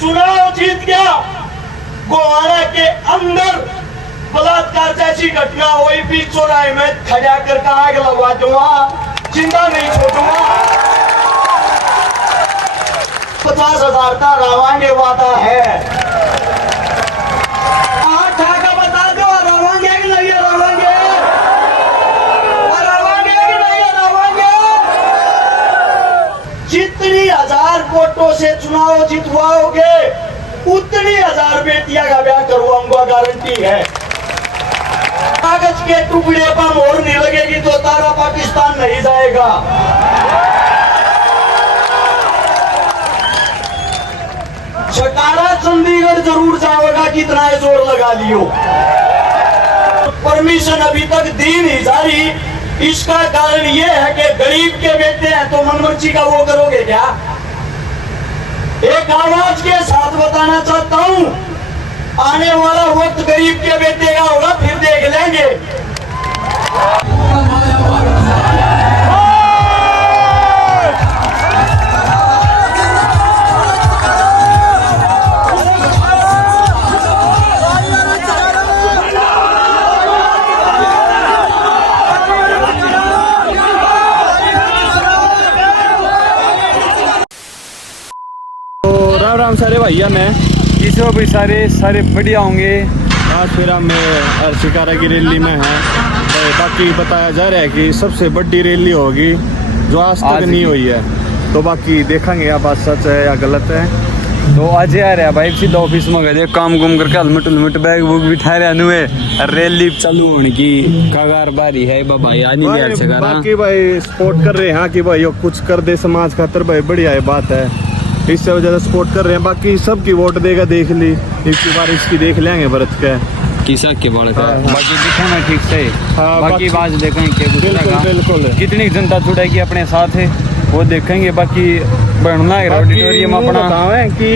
चुनाव जीत गया, गोवाड़ा के अंदर बलात्कार जैसी घटना हुई भी चौराहे में खड़ा कर आग लगवा दूंगा, जिंदा नहीं छोड़ूंगा। 50,000 का रावांगे वादा है। ठाका बता दो, रावांगे कि नहीं रावांगे? रावांगे कि नहीं रावांगे? जितनी 1000 वोटों से चुनाव जितवाओगे उतनी 1000 बेटियां का ब्याह करवाऊंगा, गारंटी है। कागज के टुकड़े पर मोहर नहीं लगेगी तो तारा पाकिस्तान नहीं जाएगा। छटारा चंडीगढ़ जरूर जाएगा, कितना जोर लगा लियो। परमिशन अभी तक दी नहीं जा रही। इसका कारण यह है कि गरीब के बेटे हैं तो मनमर्जी का वो करोगे क्या? एक आवाज के साथ बताना चाहता हूं, आने वाला वक्त गरीब के बेटे का होगा, फिर देख लेंगे। राम राम सारे भैया, मैं इसमें भी सारे बढ़िया होंगे। आज फिर हम शिकारा की रैली में हैं। बाकी बताया जा रहा है कि सबसे बड़ी रैली होगी जो आज तक नहीं हुई है, तो बाकी देखेंगे या बात सच है या गलत है। तो आज आ रहा है भाई सीधा ऑफिस में गए, काम गुम करके हेलमेट बैग बुक भी ठहरे अनुए रैली चालू होने की कगार बारी है भाई। बाकी भाई सपोर्ट कर रहे हैं कि भाई कुछ कर दे समाज खातर, भाई बढ़िया है बात है, इससे वजह से सपोर्ट कर रहे हैं। बाकी सबकी वोट देगा, देख ली इसकी बार इसकी देख लेंगे भरत के किसा के बड़ का। बाकी दिखाना ठीक से। बाकी बात देखेंगे बिल्कुल कितनी जनता जुड़ेगी अपने साथ है वो देखेंगे। बाकी बढ़ना है ऑडिटोरियम अपना कि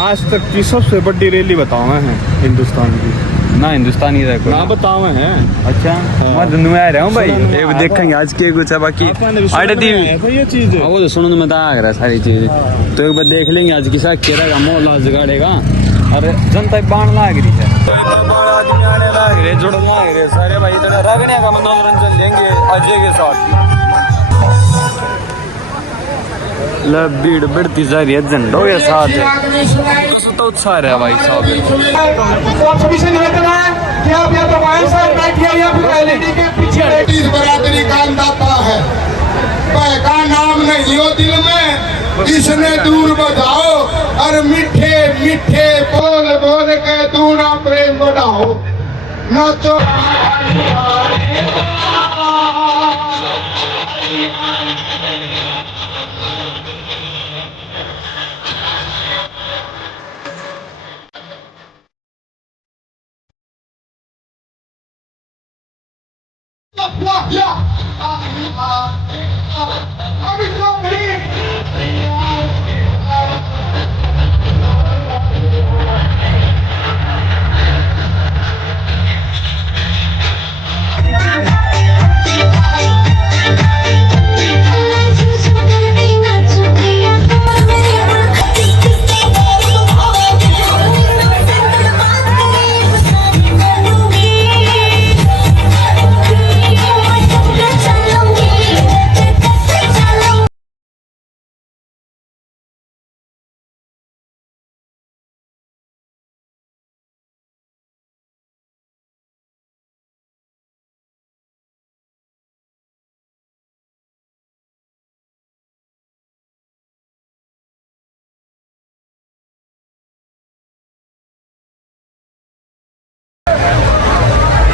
आज तक की सबसे बड़ी रैली बताओ है हिंदुस्तान की ना, हिंदुस्तानी रखो ना बताओ है। अच्छा मैं धुन में आ रहा हूँ भाई, एक देखेंगे आज के कुछ है। बाकी ये चीज वो तो सुनने में आ रहा है सारी चीज, तो एक बार देख लेंगे आज किसा केरा मोहल्ला जगाड़ेगा। अरे जनता बाण लाग रही है, जुड़ लाग रहे सारे भाई, रगड़ने का मनोरंजन लेंगे अजय के साथ। भीड़ बढ़ती जा रही है, झंडों के साथ है तो उत्साह है भाई साहब। बरादरी का अंदाता है, का नाम नहीं हो दिल में, इसने दूर बजाओ और मीठे मीठे बोल बोल के दूरा प्रेम बढ़ाओ। नाचो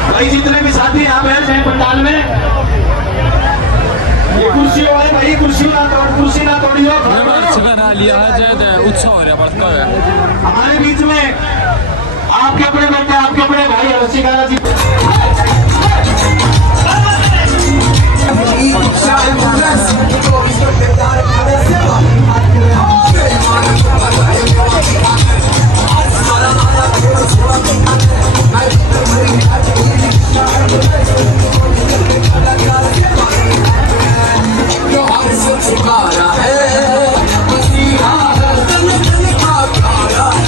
भाई जितने भी साथी यहाँ बैठ हैं पंडाल में, ये कुर्सी वाले भाई कुर्सी ना तोड़ियो। उत्साह हो रहा है हमारे बीच में आपके अपने बैठे, आपके अपने भाई हर्षिकारा जी। है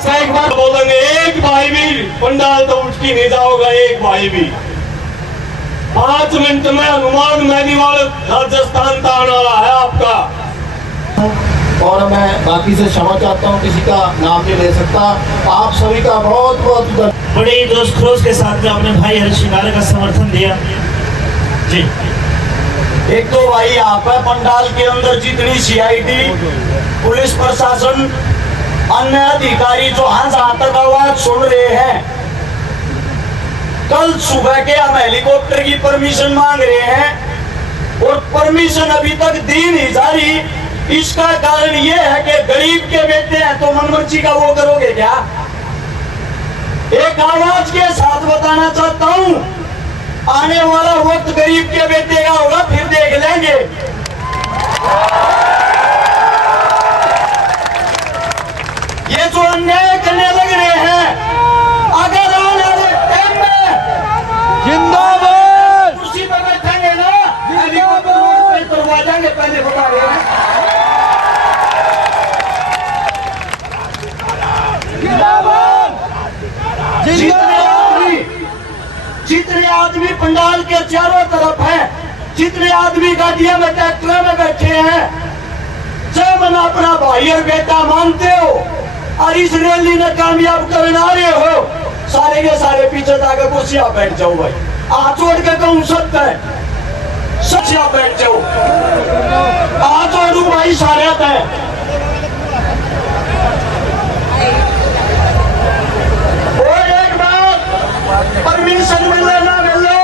अच्छा एक बार बोलेंगे, एक भाई भी पंडाल तो उठ के नहीं जाओगा, एक भाई भी 5 मिनट में हनुमान मेहदीवाल राजस्थान का आने वाला है आपका। और मैं बाकी से क्षमा चाहता हूँ, किसी का नाम नहीं ले सकता। आप सभी का बहुत बहुत धन्यवाद। बड़े ही जोश खरोश के साथ में अपने भाई हरीश शिंगारे का समर्थन दिया जी। एक तो भाई यहाँ पर पंडाल के अंदर जितनी सीआईडी, पुलिस प्रशासन, अन्य अधिकारी जो जहाँ तक आवाज सुन रहे हैं, कल सुबह के हम हेलीकॉप्टर की परमिशन मांग रहे हैं और परमिशन अभी तक दी नहीं जा रही। इसका कारण ये है कि गरीब के बेटे हैं तो मनमर्जी का वो करोगे क्या? एक आवाज के साथ बताना चाहता हूं, आने वाला वक्त गरीब के बेटे का होगा, फिर देख लेंगे। ये जो अन्याय करने लग रहे हैं, अगर आने वाले टाइम में जिंदाबाद कुर्सी पर बैठेंगे ना, हेलीकॉप्टर करवा जाएंगे, पहले बता रहे हैं। जितने आदमी पंडाल के चारों तरफ हैं, जितने आदमी गाड़ियों में, ट्रैक्टर में बैठे हैं, जब मन अपना भाई और बेटा मानते हो और इस रैली में कामयाब करना रहे हो, सारे के सारे पीछे जाकर कुर्सियां बैठ जाओ भाई। हाथ जोड़ के कहूँ सकता है, कुर्सियां बैठ जाओ, हाथ जोड़ू भाई सारे है। परमिशन मिले ना मिले,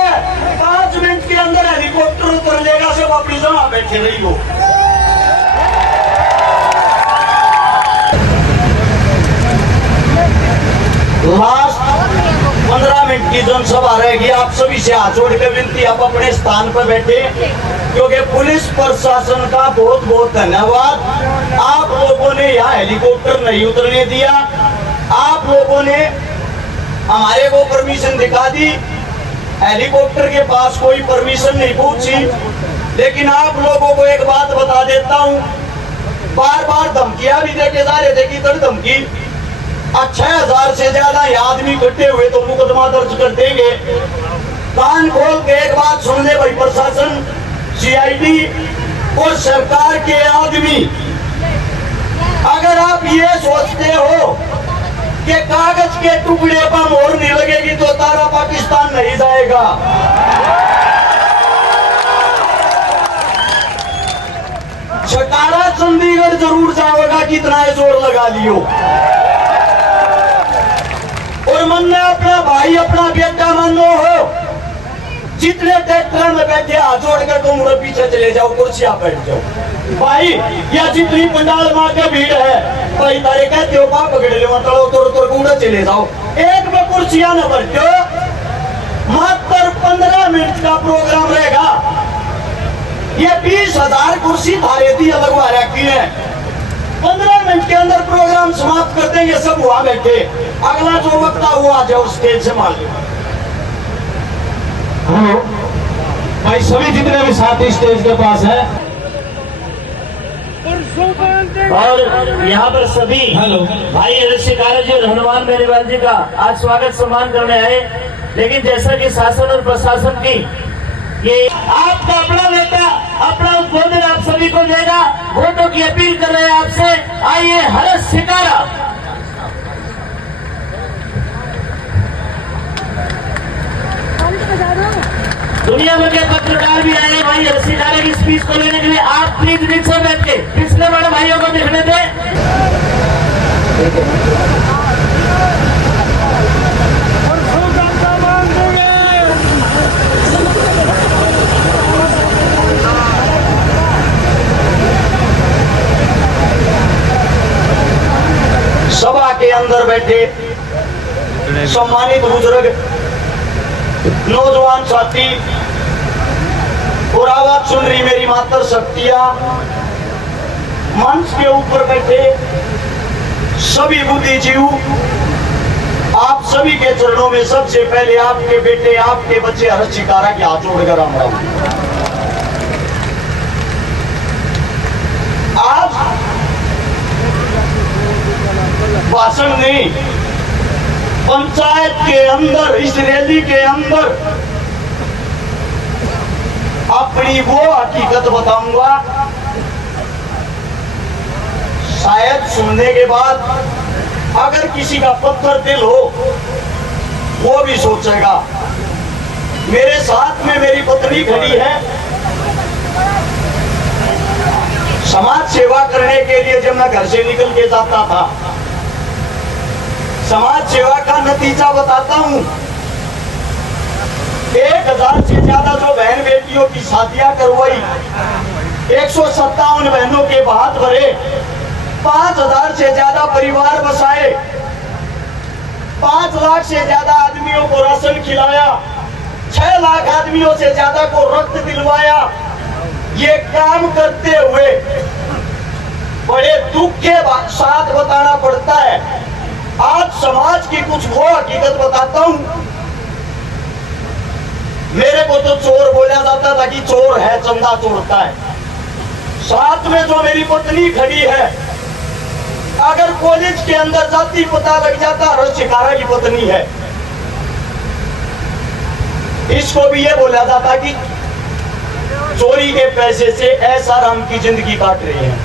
5 मिनट के अंदर हेलीकॉप्टर उतर लेगा, सब अपनी जगह बैठे रही हो। लास्ट 15 मिनट की जनसभा रहेगी, आप सभी से हाथ जोड़ के विनती, आप अपने स्थान पर बैठे, क्योंकि पुलिस प्रशासन का बहुत बहुत धन्यवाद। आप लोगों ने यहाँ हेलीकॉप्टर नहीं उतरने दिया, आप लोगों ने हमारे को परमिशन दिखा दी, हेलीकॉप्टर के पास कोई परमिशन नहीं पहुंची। लेकिन आप लोगों को एक बात बता देता हूं, बार बार धमकियां भी देके जा रहे थे कि इधर धमकी, 6000 से ज्यादा आदमी इकट्ठे हुए तो मुकदमा दर्ज कर देंगे। कान खोल के एक बात सुन ले भाई, प्रशासन, सीआईडी और सरकार के आदमी, अगर आप ये सोचते हो कि कागज के टुकड़े पर मोहर नहीं लगेगी तो तारा पाकिस्तान नहीं जाएगा। छटारा चंडीगढ़ जरूर जाएगा, कितना जोर लगा लियो। और मन में अपना भाई अपना बेटा मानो हो, जितने ट्रैक्टर में बैठे हाथ जोड़ कर तुम पीछे चले जाओ, कुर्सियां बैठ जाओ भाई। या जितनी पंडाल माँ के भीड़ है भाई, तारे कहते हो बाप पकड़ लो, मतलब तुर कूड़ा चले जाओ, एक में कुर्सियां न बैठो। मात्र 15 मिनट का प्रोग्राम रहेगा। ये 20,000 कुर्सी धारे थी अलग रखी है, 15 मिनट के अंदर प्रोग्राम समाप्त कर देंगे, सब वहां बैठे। अगला जो वक्ता हुआ आ जाओ स्टेज से मान लो। भाई सभी जितने भी साथी स्टेज के पास है, और यहाँ पर सभी भाई हरीश शिंगारे जी और हनुमान मेहदीवाल जी का आज स्वागत सम्मान करने आए। लेकिन जैसा कि शासन और प्रशासन की ये आपका अपना नेता अपना उद्बोधन आप सभी को देगा, वोटों की अपील कर रहे हैं आपसे, आइए हरीश शिंगारा। दुनिया भर के पत्रकार भी आए भाई हरीश शिंगारे की स्पीच को लेने के लिए। आप प्लीज नीचे बैठ के पिछले बड़े भाइयों को देखने दें। सभा के अंदर बैठे सम्मानित बुजुर्ग, नौजवान साथी और आवाज सुन रही मेरी मातर शक्तियां, मंच के ऊपर बैठे सभी बुद्धिजीव, आप सभी के चरणों में सबसे पहले आपके बेटे आपके बच्चे हरीश शिंगारा के हाथ जोड़कर राम राम। आज भाषण नहीं, पंचायत के अंदर इस रैली के अंदर अपनी वो हकीकत बताऊंगा। शायद सुनने के बाद अगर किसी का पत्थर दिल हो वो भी सोचेगा। मेरे साथ में मेरी पत्नी खड़ी है। समाज सेवा करने के लिए जब मैं घर से निकल के जाता था, समाज सेवा का नतीजा बताता हूं। 1000 से ज्यादा जो बहन बेटियों की शादियां करवाई, 157 बहनों के हाथ भरे, 5000 से ज्यादा परिवार बसाए, 5 लाख से ज्यादा आदमियों को राशन खिलाया, 6 लाख आदमियों से ज्यादा को रक्त दिलवाया। ये काम करते हुए बड़े दुख के साथ बताना पड़ता है। आज समाज की कुछ वो हकीकत बताता हूं। मेरे को तो चोर बोला जाता था कि चोर है, चंदा चोरता है। साथ में जो मेरी पत्नी खड़ी है, अगर कॉलेज के अंदर जाती पता लग जाता हर्ष शिकारा की पत्नी है। इसको भी ये बोला जाता कि चोरी के पैसे से ऐसा राम की जिंदगी काट रही है।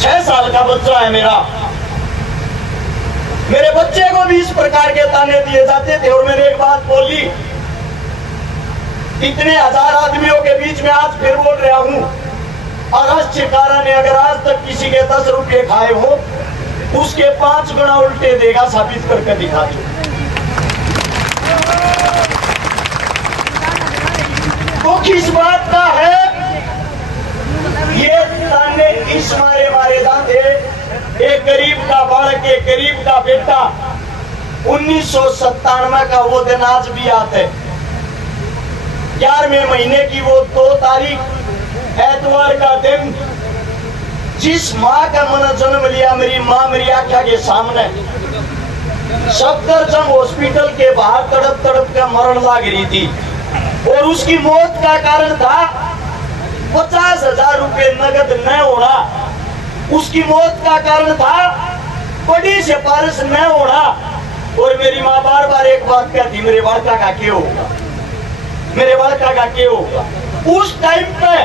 6 साल का बच्चा है मेरा। मेरे बच्चे को भी इस प्रकार के ताने दिए जाते थे। और मैंने एक बात बोली, इतने 1000 आदमियों के बीच में आज फिर बोल रहा हूं, हर्ष शिकारा ने अगर आज तक किसी के 10 रुपये खाए हो, उसके 5 गुना उल्टे देगा, साबित करके दिखा दो। तो किस बात का है ये ताने? इस मारे जाते। एक गरीब का बालक, एक गरीब का बेटा, 1997 का वो दिन आज भी याद है। 11वें महीने की वो 2 तारीख एतवार का दिन, जिस माँ का मैंने जन्म लिया, मेरी माँ मेरी आंखों के सामने सफदरजंग हॉस्पिटल के बाहर तड़प तड़प कर मरण लाग रही थी। और उसकी मौत का कारण था 50,000 रुपए नगद न होना। उसकी मौत का कारण था बड़ी सिफारिश न होना। और मेरी माँ बार बार एक बात कहती, मेरे बालका का क्या होगा, मेरे बालका का क्या होगा। उस टाइम पे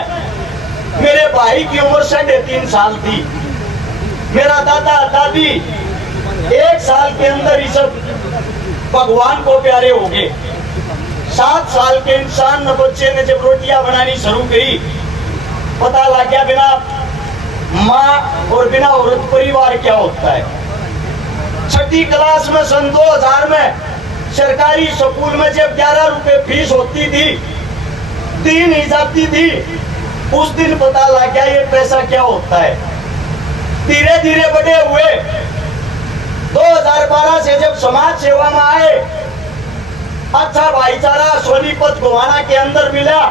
मेरे भाई की उम्र 3.5 साल थी। मेरा दादा दादी 1 साल के अंदर ही सब भगवान को प्यारे हो गए। 7 साल के इंसान बच्चे ने जब रोटियां बनानी शुरू करी, पता लग गया बिना माँ और बिना औरत परिवार क्या होता है। 6ठी क्लास में सन 2000 में सरकारी स्कूल में जब 11 रुपए फीस होती थी, 3 ही जाती थी, उस दिन पता लग गया ये पैसा क्या होता है। धीरे धीरे बड़े हुए। 2012 से जब समाज सेवा में आए, अच्छा भाईचारा सोनीपत गोवाना के अंदर मिला।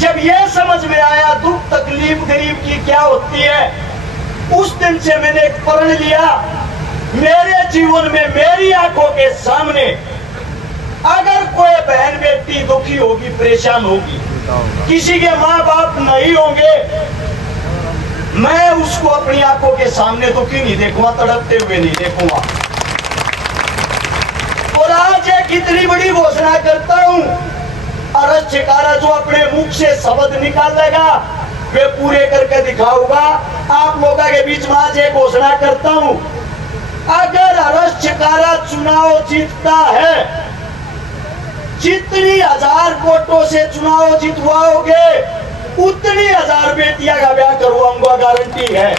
जब यह समझ में आया दुख तकलीफ गरीब की क्या होती है, उस दिन से मैंने एक प्रण लिया, मेरे जीवन में मेरी आंखों के सामने अगर कोई बहन बेटी दुखी होगी, परेशान होगी, किसी के माँ बाप नहीं होंगे, मैं उसको अपनी आंखों के सामने दुखी नहीं देखूंगा, तड़पते हुए नहीं देखूंगा। और आज एक इतनी बड़ी घोषणा करता हूं, हर्ष शिकारा जो अपने मुख से शब्द निकालेगा वे पूरे करके दिखाऊंगा। आप लोगों के बीच में आज एक घोषणा करता हूं, अगर हर्ष शिकारा चुनाव जीतता है, जितनी 1000 वोटों से चुनाव जितवाओगे उतनी 1000 बेटियां का ब्याह करवाऊंगा, गारंटी है।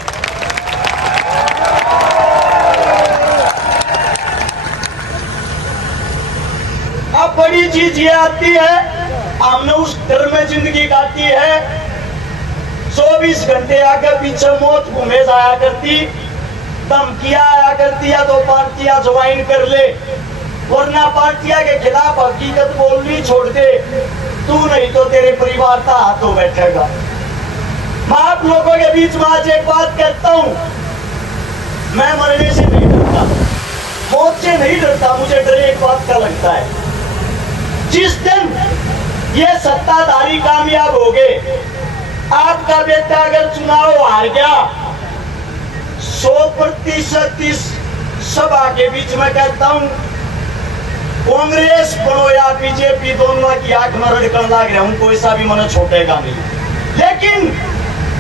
अब बड़ी चीज ये आती है, हमने उस डर में जिंदगी काटी है। 24 घंटे आगे पीछे मौत घूमे जाया करती, धमकियां आया करती है तो पार्टियां ज्वाइन कर ले, वरना पार्टियां के खिलाफ हकीकत बोलनी छोड़ दे, तू नहीं तो तेरे परिवार का हाथों बैठेगा। मैं आप लोगों के बीच में आज एक बात कहता हूं, मैं मरने से नहीं डरता, मौत से नहीं डरता, मुझे डर एक बात का लगता है, जिस दिन ये सत्ताधारी कामयाब हो गए, आपका बेटा अगर चुनाव हार गया, 100% इस सभा के बीच में कहता हूं, कांग्रेस बनो या बीजेपी, दोनों की आंख में रड़कन लाग रहा हूं, कोई सा भी मन छोड़ेगा नहीं। लेकिन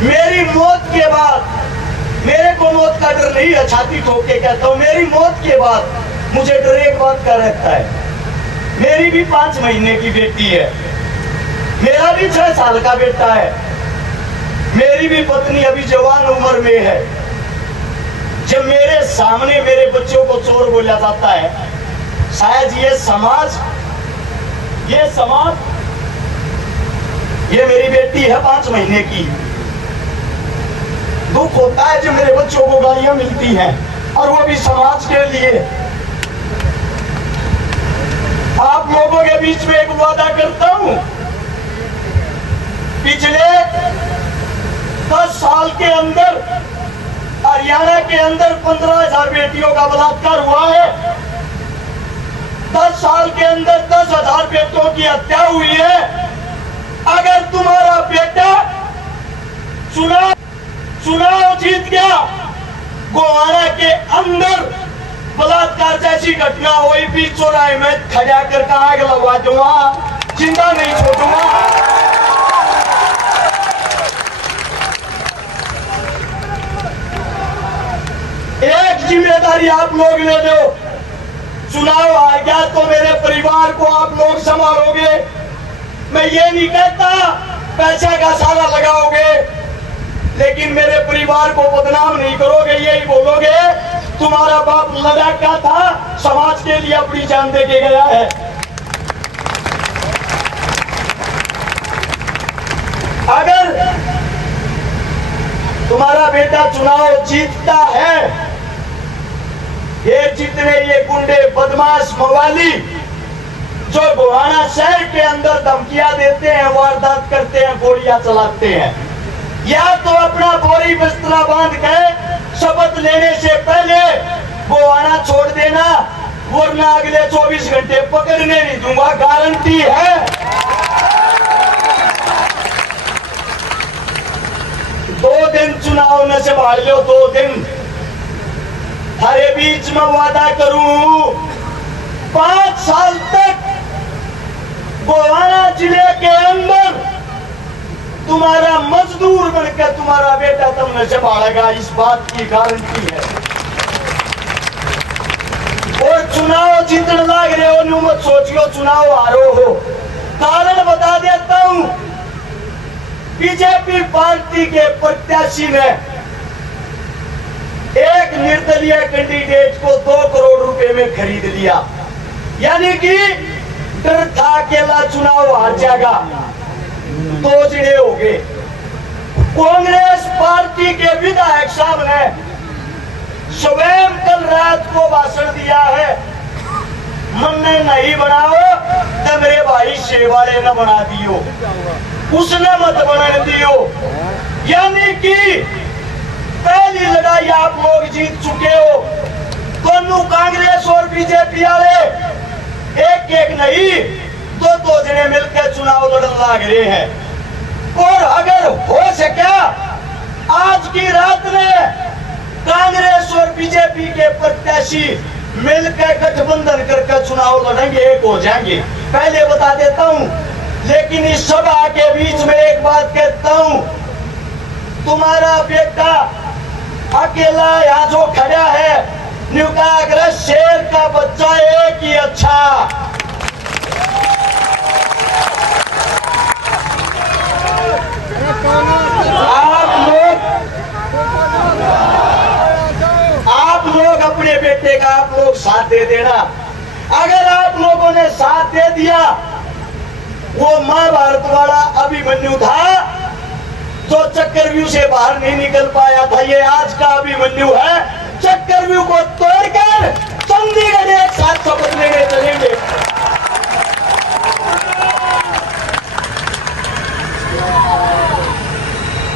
मेरी मौत के बाद, मेरे को मौत का डर नहीं है, छाती ठोक के कहता हूं, मेरी मौत के बाद मुझे डर एक बात का रहता है, मेरी भी 5 महीने की बेटी है, मेरा भी 6 साल का बेटा है, मेरी भी पत्नी अभी जवान उम्र में है। जब मेरे सामने मेरे बच्चों को चोर बोला जाता है, शायद ये समाज, ये मेरी बेटी है 5 महीने की, दुख होता है जब मेरे बच्चों को गालियां मिलती हैं, और वो भी समाज के लिए। आप लोगों के बीच में एक वादा करता हूं, पिछले 10 साल के अंदर हरियाणा के अंदर 15,000 बेटियों का बलात्कार हुआ है। 10 साल के अंदर 10,000 बेटों की हत्या हुई है। अगर तुम्हारा बेटा चुनाव जीत गया, गोवाना के अंदर बलात्कार जैसी घटना हुई, बीच चौराहे में खड़ा कर आग लगवा दूंगा, जिंदा नहीं छोड़ूंगा। एक जिम्मेदारी आप लोग ले लो, चुनाव आ गया तो मेरे परिवार को आप लोग संभालोगे। मैं ये नहीं कहता पैसे का सारा लगाओगे, लेकिन मेरे परिवार को बदनाम नहीं करोगे, यही बोलोगे तुम्हारा बाप लड़ाका था, समाज के लिए अपनी जान दे के गया है। अगर तुम्हारा बेटा चुनाव जीतता है, ये जितने ये गुंडे बदमाश मवाली जो गोहाना शहर के अंदर धमकियां देते हैं, वारदात करते हैं, गोलियां चलाते हैं, या तो अपना बोरी बिस्तरा बांध के शपथ लेने से पहले गोहाना छोड़ देना, वरना अगले 24 घंटे पकड़ने नहीं दूंगा, गारंटी है। 2 दिन चुनाव न संभाल लो, 2 दिन हरे बीच में वादा करूं, 5 साल तक गोहाना जिले के अंदर तुम्हारा मजदूर बनकर तुम्हारा बेटा तुमने संभालेगा, इस बात की गारंटी है। और चुनाव जीतने लग रहे हो, न्यू मत सोचियो चुनाव हारो हो। कारण बता देता हूं, बीजेपी पार्टी के प्रत्याशी ने एक निर्दलीय कैंडिडेट को 2 करोड़ रुपए में खरीद लिया, यानी कि डर था अकेला चुनाव हार जाएगा, 2 जिले हो गए। कांग्रेस पार्टी के विधायक साहब ने स्वयं कल रात को भाषण दिया है, मन ने नहीं बनाओ तो मेरे भाई शेवाले न बना दियो, उसने मत बना दियो। यानी कि पहली लड़ाई आप लोग जीत चुके हो। दोनों कांग्रेस और बीजेपी वाले एक नहीं, 2 जने मिलकर चुनाव लड़ने लग रहे हैं। और अगर हो सका आज की रात में कांग्रेस और बीजेपी के प्रत्याशी मिलकर गठबंधन करके चुनाव लड़ेंगे, एक हो जाएंगे, पहले बता देता हूं। लेकिन इस सभा के बीच में एक बात कहता हूं, तुम्हारा बेटा अकेला यहाँ जो खड़ा है, न्यूकाग्रह शेर का बच्चा एक ही अच्छा। आप लोग अपने बेटे का आप लोग साथ दे देना। अगर आप लोगों ने साथ दे दिया, वो महाभारत वाला अभिमन्यु था जो चक्रव्यूह से बाहर नहीं निकल पाया था, ये आज का अभिमन्यु है। चक्रव्यूह को तोड़कर चंडीगढ़ एक साथ शपथ लेने चलेंगे।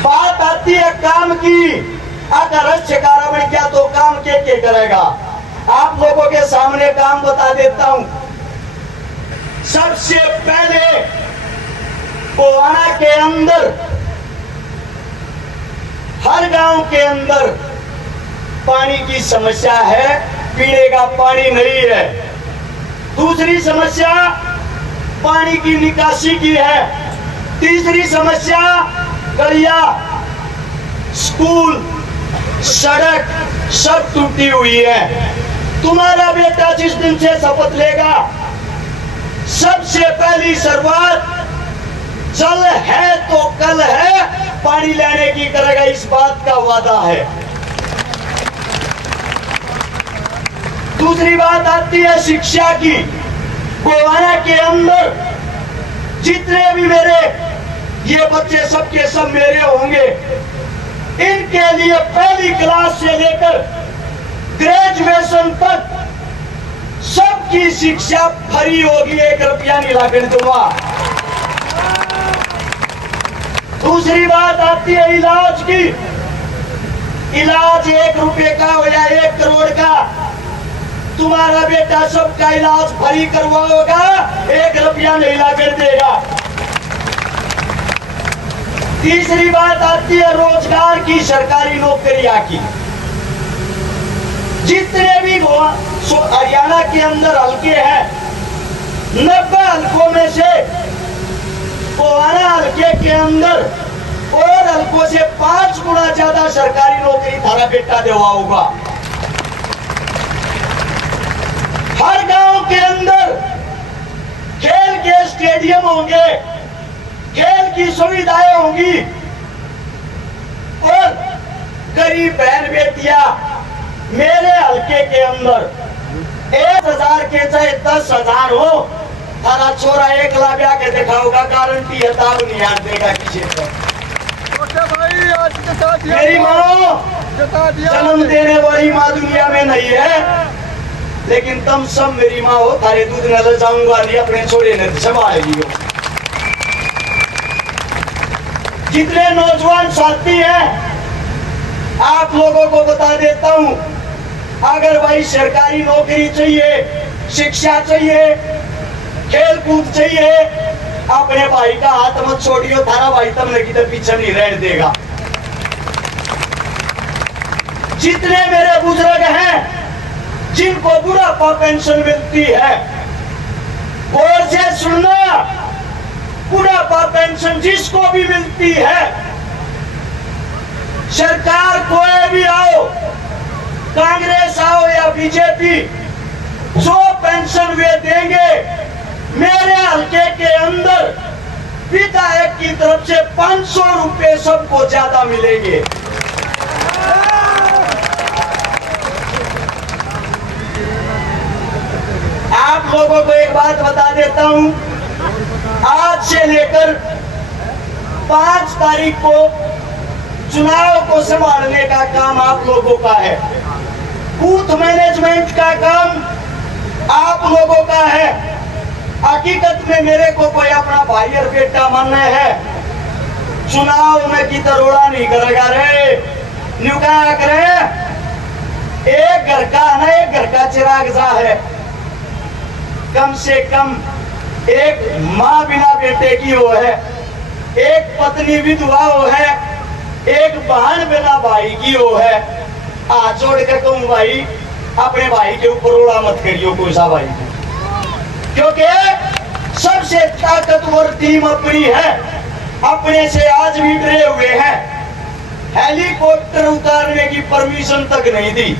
बात आती है काम की, अगर रक्षकारा में क्या तो काम के करेगा। आप लोगों के सामने काम बता देता हूं। सबसे पहले गोवाना के अंदर, हर गांव के अंदर पानी की समस्या है, पीने का पानी नहीं है। दूसरी समस्या पानी की निकासी की है। तीसरी समस्या गलिया, स्कूल, सड़क सब टूटी हुई है। तुम्हारा बेटा जिस दिन से शपथ लेगा, सबसे पहली शुरुआत जल है तो कल है पानी लेने की करेगा, इस बात का वादा है। दूसरी बात आती है शिक्षा की। गोवाना के अंदर जितने भी मेरे ये बच्चे सबके सब मेरे होंगे, इनके लिए पहली क्लास से लेकर ग्रेजुएशन तक सबकी शिक्षा फ्री होगी, 1 रुपया नहीं लागने दूंगा। दूसरी बात आती है इलाज की। इलाज 1 रुपये का हो या 1 करोड़ का, तुम्हारा बेटा सबका इलाज फ्री करवाओगा, 1 रुपया नहीं लाकर देगा। तीसरी बात आती है रोजगार की, सरकारी नौकरियां की। जितने भी हरियाणा के अंदर हल्के हैं, 90 हल्कों में से गोवाना हल्के के अंदर और हल्कों से 5 गुना ज्यादा सरकारी नौकरी थारा बेटा देवा होगा। हर गांव के अंदर खेल के स्टेडियम होंगे, खेल की सुविधाएं होंगी और गरीब बहन बेटियां मेरे हल्के के अंदर 1000 के चाहे 10,000 हो, थारा छोरा 1 लाख ब्याह के दिखाओगा, गारंटी है, ताब नहीं आन देगा किसी को। मेरी माँ जन्म देने वाली माँ दुनिया में नहीं है, लेकिन तुम सब मेरी माँ हो, थारे दूध न ले जाऊंगा नहीं, अपने छोरे ने संभालेगी हो। जितने नौजवान साथी हैं, आप लोगों को बता देता हूं, अगर भाई सरकारी नौकरी चाहिए, शिक्षा चाहिए, खेल कूद चाहिए, अपने भाई का हाथ मत छोड़ियो, थारा भाई तुमने किधर पीछे नहीं रहने देगा। जितने मेरे बुजुर्ग हैं जिनको बुढ़ापा पेंशन मिलती है, और से सुनना, बुढ़ापा पेंशन जिसको भी मिलती है, सरकार कोई भी आओ, कांग्रेस आओ या बीजेपी, जो पेंशन वे देंगे, मेरे हल्के के अंदर विधायक की तरफ से 500 रुपए सबको ज्यादा मिलेंगे। आप लोगों को एक बात बता देता हूं, आज से लेकर 5 तारीख को चुनाव को संभालने का काम आप लोगों का है। बूथ मैनेजमेंट का काम आप लोगों का है। हकीकत में मेरे को कोई अपना भाई और बेटा मानना है, चुनाव में की तरोड़ा नहीं करेगा रे, न्यू क्या करे, एक घर का ना, एक घर का चिराग सा है। कम से कम एक माँ बिना बेटे की वो है, एक पत्नी विधवा वो है, एक बहन बिना भाई की वो है। हाथ जोड़ के कहूँ भाई, अपने भाई के ऊपर उड़ा मत करियो कोई सा भाई, क्योंकि सबसे ताकतवर टीम अपनी है। अपने से आज भी डरे हुए हैं, हेलीकॉप्टर उतारने की परमिशन तक नहीं दी।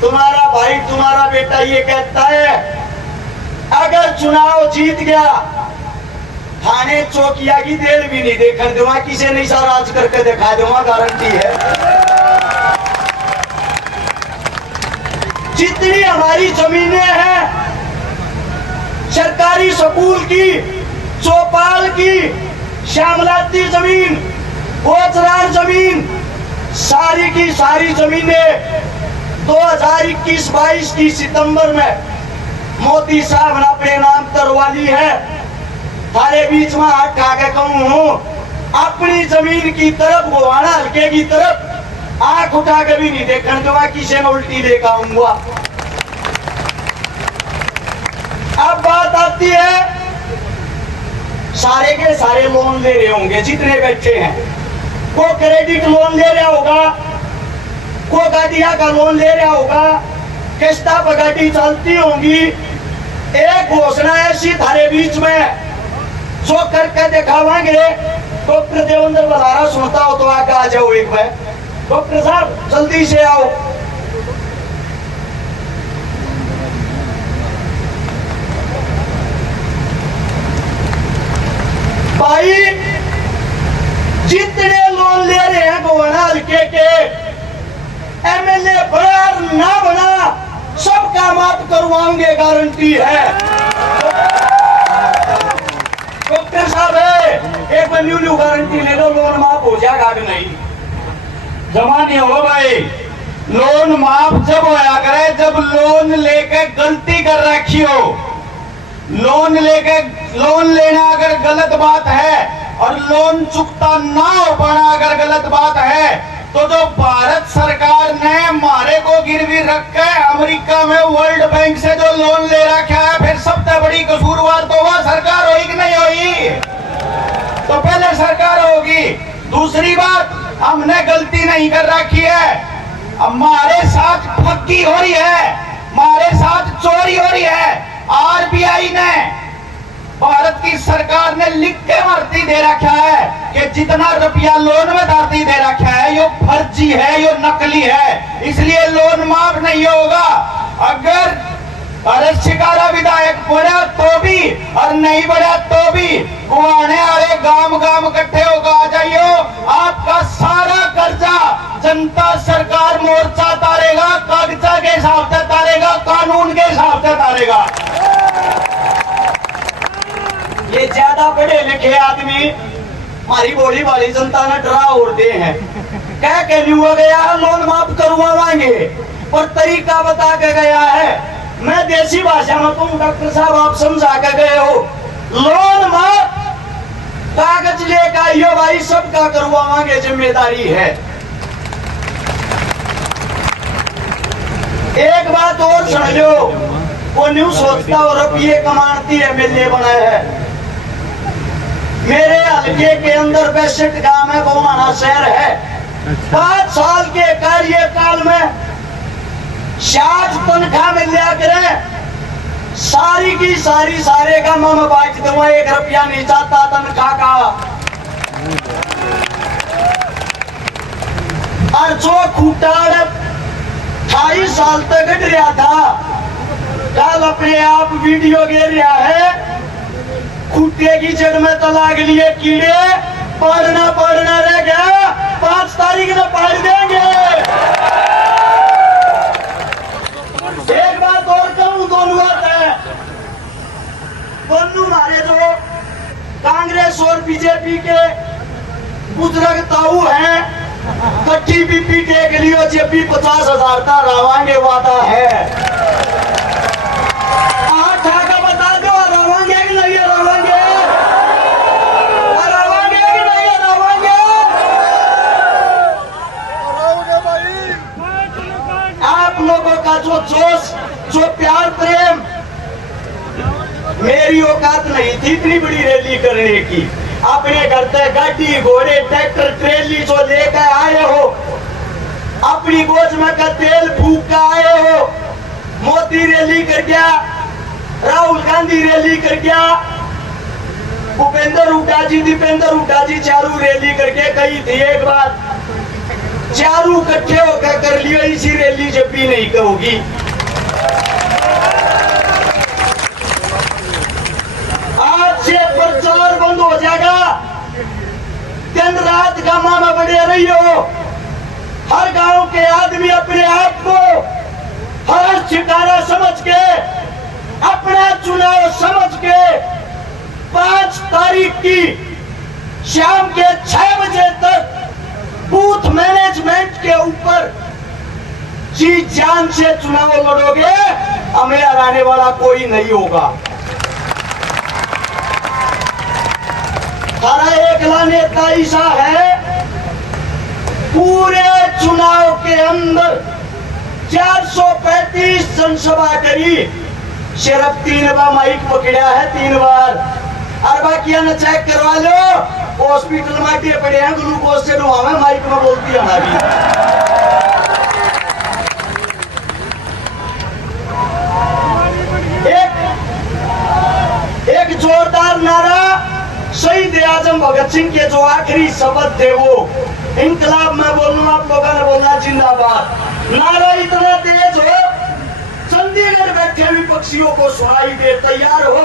तुम्हारा भाई, तुम्हारा बेटा ये कहता है, अगर चुनाव जीत गया, थाने चौकिया की देर भी नहीं देखने दूंगा, किसी नहीं सा राज करके दिखा दूंगा, गारंटी है। जितनी हमारी जमीनें हैं, सरकारी स्कूल की, चौपाल की, श्यामलाती जमीन, गोचरार जमीन, सारी की सारी जमीनें 2021-22 की सितंबर में मोदी साहब ने अपने नाम करवा ली है। थारे बीच में हाथ खा के कहूं हूं, अपनी जमीन की तरफ, गोवाना हल्के की तरफ आंख उठा के भी नहीं देखने दूंगा, किसी ने उल्टी लेकर आऊंगा। अब बात आती है, सारे के सारे लोन ले रहे होंगे जितने बैठे हैं, वो क्रेडिट लोन ले रहा होगा, को गाड़िया का लोन ले रहा होगा, किस्ता पर गाड़ी चलती होंगी। एक घोषणा ऐसी थारे बीच में जो करके दिखावांगे। डॉक्टर देवेंद्र बलारा सुनता हो तो आगे आ जाओ एक बार। डॉक्टर साहब जल्दी से आओ। भाई जितने लोन ले रहे हैं गोवाना हल्के के, एमएलए बना ना बना सबका माफ करवाएंगे, गारंटी है। डॉक्टर साहब है एक बार न्यू गारंटी ले लो, लोन माफ हो जाएगा कि नहीं? जमा नहीं हो भाई। लोन माफ जब होया करे जब लोन लेके गलती कर रखी हो। लोन लेना अगर गलत बात है और लोन चुकता ना हो पाना अगर गलत बात है, तो जो भारत सरकार ने हमारे को गिरवी रख के अमेरिका में वर्ल्ड बैंक से जो लोन ले रखा है, फिर सबसे बड़ी कसूरवार तो वह सरकार होगी कि नहीं होगी? तो पहले सरकार होगी। दूसरी बात, हमने गलती नहीं कर रखी है, हमारे साथ ठगी हो रही है, हमारे साथ चोरी हो रही है। आरबीआई ने, भारत की सरकार ने लिख के भर्ती दे रखा है कि जितना रुपया लोन में धरती दे रखा है ये फर्जी है, ये नकली है, इसलिए लोन माफ नहीं होगा। अगर भारत शिकारा विधायक बढ़ा तो भी और नहीं बढ़ा तो भी कुआने वाले गांव इकट्ठे होकर आ जाइयो। आपका सारा कर्जा जनता सरकार मोर्चा तारेगा, कागजा के हिसाब से तारेगा, कानून के हिसाब से तारेगा। ये ज्यादा पढ़े लिखे आदमी हमारी बोली वाली जनता ने डरा उड़ते हैं। कह के नहीं हुआ गया लोन माफ करवाएंगे, और तरीका बता के गया है। मैं देसी भाषा में कहूँ, डॉक्टर साहब आप समझा के गए हो। लोन माफ, कागज लेकर आइयो भाई, सबका करवाएंगे, जिम्मेदारी है। एक बात और सुन लो, वो न्यू सोचता और रुपये कमाती है एमएलए बना है। मेरे हल्के के अंदर 65 गांव है, गोमाना शहर है। 5 साल के कार्यकाल में 60 तनख्वाह मिल लिया करें, सारी की सारी सारे का मैं बांट दूंगा, 1 रुपया नहीं चाहता तनख्वाह का। और जो खूटाड़ 28 साल तक गट रहा था, कल अपने आप वीडियो गिर रहा है, खूटे की जड़ में तो लाग लिए कीड़े, पढ़ना रह गया, 5 तारीख में पढ़ देंगे। एक बात और कहूं, दोनों बात है, दोनों हमारे जो कांग्रेस और बीजेपी के बुजुर्ग ताऊ हैं, कट्टी बीपी टेक लियो, जब भी 50,000 का रवांगे वादा है। ठाका बता दो, रवांगे कि नहीं रवांगे? रवांगे कि नहीं रवांगे? आप लोगों का जो जोश, जो प्यार प्रेम, मेरी औकात नहीं थी इतनी बड़ी रैली करने की। अपने घर से गाड़ी घोड़े ट्रैक्टर ट्रेली जो लेकर आए हो, अपनी गोज में का तेल फूक कर आए हो। मोदी रैली कर गया, राहुल गांधी रैली कर गया, भूपेंद्र हुड्डा जी, दीपेंद्र हुड्डा जी चारू रैली करके कही थी। एक बात, चारू इकट्ठे होकर कर लियो, इसी रैली जब भी नहीं कहोगी। आज से प्रचार बंद हो जाएगा, दिन रात गांव में बड़े रही हो। हर गांव के आदमी अपने आप को हर शिकारा समझ के, अपना चुनाव समझ के 5 तारीख की शाम के 6 बजे तक बूथ मैनेजमेंट के ऊपर जी जान से चुनाव लड़ोगे, हमें हराने वाला कोई नहीं होगा। हमारा एकला नेता ऐसा है, पूरे चुनाव के अंदर 435 जनसभा करी, सिर्फ 3 बार माइक पकड़ा है, 3 बार। और बाकी चेक करवा लो, हॉस्पिटल में पड़े हैं, ग्लूकोज से डुआ में माइक में बोलती है हमारी। एक जोरदार नारा शहीद आजम भगत सिंह के जो आखिरी शब्द थे वो इनकलाब में बोलूं, आप लोगों ने बोलना जिंदाबाद। नारा इतना तेज हो चंडीगढ़ बैठे विपक्षियों को सुनाई दे। तैयार हो?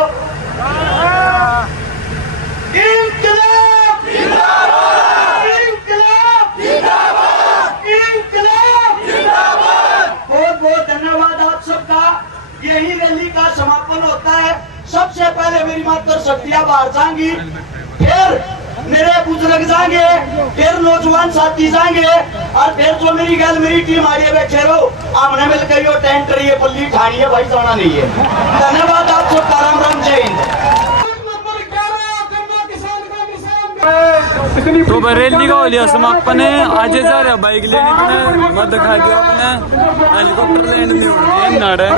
इंकलाब जिंदाबाद, इंकलाब जिंदाबाद, इंकलाब जिंदाबाद। बहुत बहुत धन्यवाद आप सबका। यही रैली का समापन होता है। सबसे पहले मेरी मातर शक्तियां बाहर जाएंगी, फिर मेरे बुजुर्ग जाएंगे, फिर नौजवान साथी जाएंगे, और फिर जो मेरी गैल मेरी टीम आ रही है बैठे रहो, आमने मिल कर यो टेंट रही पल्ली ठानी है भाई, जाना नहीं है। धन्यवाद आप सबका। राम राम, जय हिंद। तो बरेली का हो लिया समापन है। आज जा रहे बाइक लेने अपने मत खा के अपने हेलीकॉप्टर लेने में उड़ रही है नारे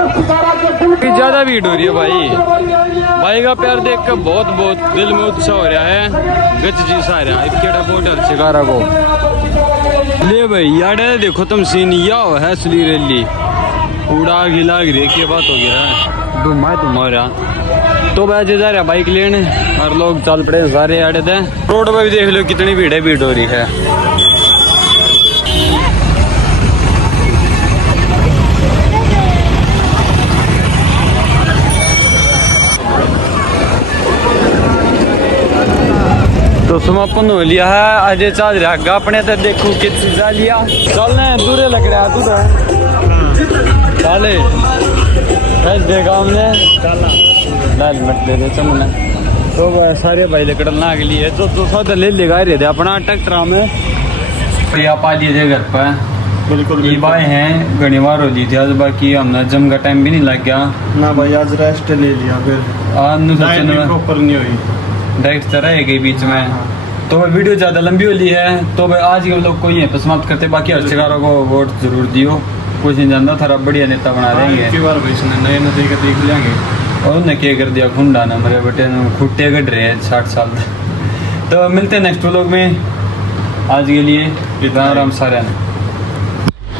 कि ज्यादा भीड़ हो रही है भाई। भाई का प्यार देख कर बहुत बहुत दिल में उत्साह हो रहा है। गच जी सा रहा है केड़ा बोटल शिकारा को ले भाई यार। देखो तुम सीन या है असली रैली उड़ा गिला गिरे के बात हो गया है धुमा तुम्हारा। तो भाई जा रहा बाइक लेने और लोग चल पड़े सारे आड़े दे। रोड पर भी देख लो कितनी भीड़ है, भीड़ हो रही है। तो समापन हो लिया है। आज चाल रहा अपने तो देखो कित चीजा लिया चलने दूरे लग रहा है तू चाले देखा हमने लाल मट दे दे चमने। तो सारे भाई लकड़ना के लिए तो सौदा ले लेगा रहे थे अपना ट्रैक्टर में या पा लिए थे घर पर। बिल्कुल ये बाय हैं घनी बार हो ली थी आज, बाकी हमने जम का टाइम भी नहीं लग गया ना भाई। आज रेस्ट ले लिया, फिर आज प्रॉपर नहीं हुई, डाइट तरह है गई बीच में। तो भाई वीडियो ज़्यादा लंबी हो ली है, तो भाई आज के लोग को ही समाप्त करते। बाकी हर्षकारों को वोट जरूर दियो, कुछ नहीं जानता थारा बढ़िया नेता बना देंगे। एक बार भाई इसने नए नतीजे देख लेंगे। और उन्हें क्या कर दिया खुंडा ना मेरे बेटे खुट्टे कट रहे हैं 60 साल तक। तो मिलते हैं नेक्स्ट व्लॉग में। आज के लिए राम राम सारे।